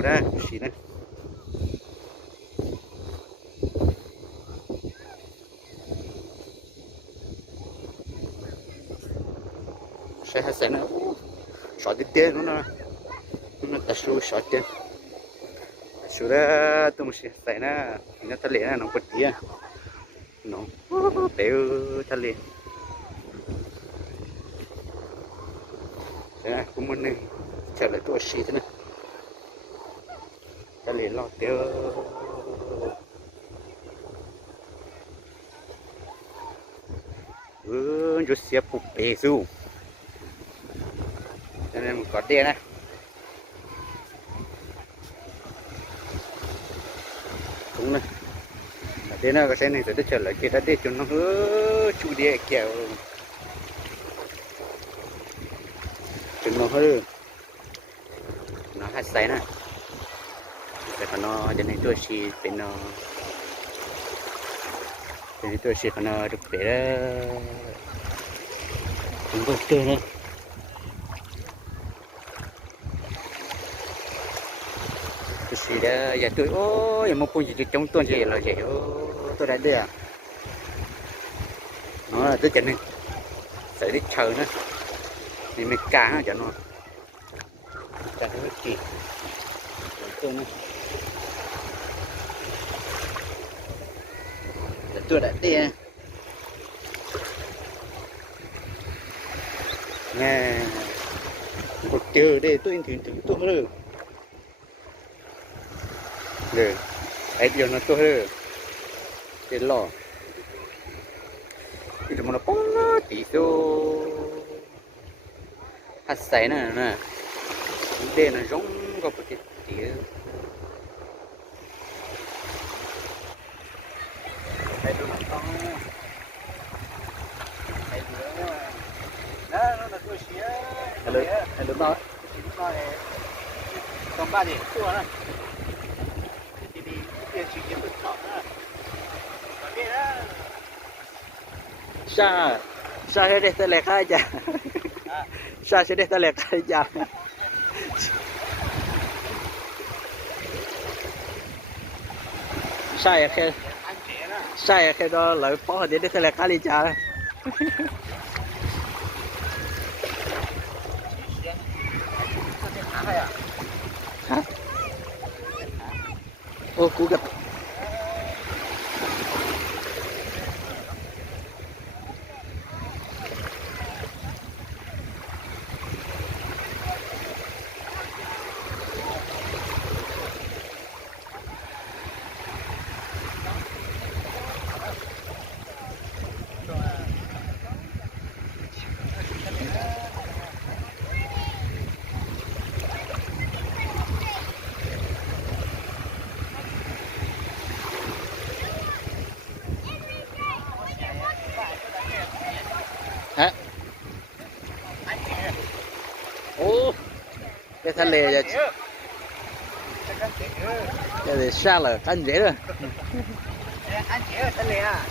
một ra xí này sẽ hay sẽ nó sợ cái tiền nó nó nó ta su sợ tiền su đó tôi muốn sẽ nó nó ta liền nó bật tiền nó đều ta liền thế cũng muốn nên trở lại tôi xí thế này ta liền lo tiêu. Ừ cho xe phục bề su cho nên có tiền này cũng này thế nào nó có xe này sẽ trở lại kia đã để cho nó hứa chủ địa kiểu. Chúng nó hơi nó hát say nè. แต่ก็นอจะในตัวชีเป็นนอเป็นในตัวชีก็นอจะเป็นถึงก็เจอเลย cái gì đó giờ tôi ô giờ một con gì chống tuần gì là vậy ô tôi đã đưa nó là tôi chân này sẽ đi chờ nữa thì mình cá cho nó cá nó kì tôi nữa tôi đã đi nghe một chờ để tôi thử thử tôi rồi được rồi ấy giờ nó tôi rồi để lo. Thì nó bông nó tí số hạt sấy nè nè đây nó giống có một cái tí đây nó to đây nó nó là tôi xía hello. Hello. Nó nó này còn ba điểm tua này thì đi tiền chỉ kiếm được thọ nữa còn đi đó sa sa sẽ để tele khai cha sa sẽ để tele khai cha sa cái sa cái đó lợi bỏ để để tele khai đi cha hả? Ô cú gặp hả? Ô cái thằng lề giờ giờ thì xa là dễ rồi. Anh dễ ở đây à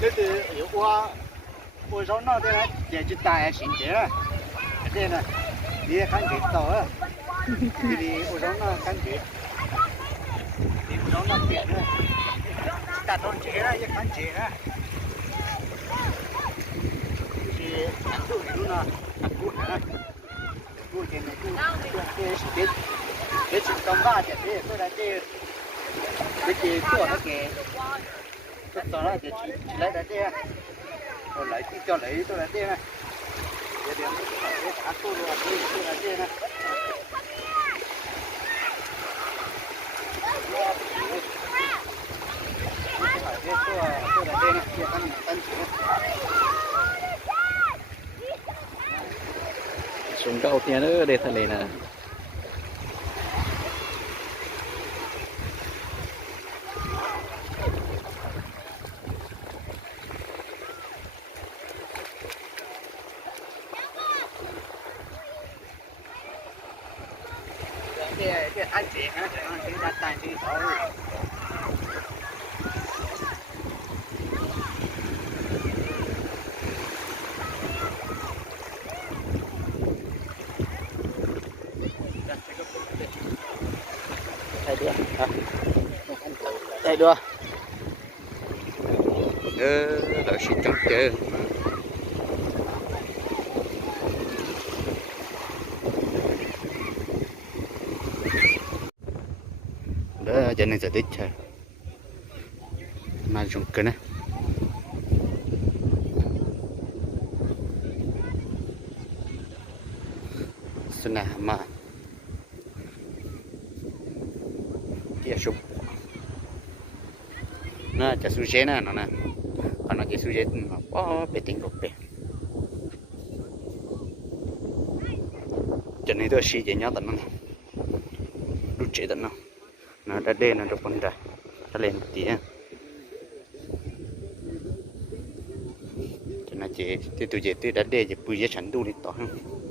cái từ qua qua rau nó đây là giờ chỉ tài xin chế à này, đi khăn chế tàu á. Đi qua rau khăn chế đi qua rau nó tiền nữa đặt đòn chế á cái khăn chế á cái chuyện công ba để thế tôi đã chơi cái gì của nó kìa tôi tao nói để chỉ lấy đấy đi rồi lấy cái cho lấy tôi lấy đi này để điểm cái thả tôi rồi tôi lấy này tôi lấy đi này kia ăn ăn chỉ xuống câu tiền nữa để thằng lề nè cái cái ăn I á I chỉ đặt tay đi, thôi. Chạy được chạy đua. Ờ đợi xin trong chơi đó, cho nên giờ tích chờ. Mà dùng cái này xuân mà kia sụp nó chả su chế nè nó nè còn nó chỉ su chế nó có bề tình lục bề cho nên tôi xí chế nhau tận nó đút chế tận nó nó đã đê nó được con ra nó lên tí á cho nên chế thì tôi chế tôi đã đê chế bùi chế chẳng đủ đi tỏ không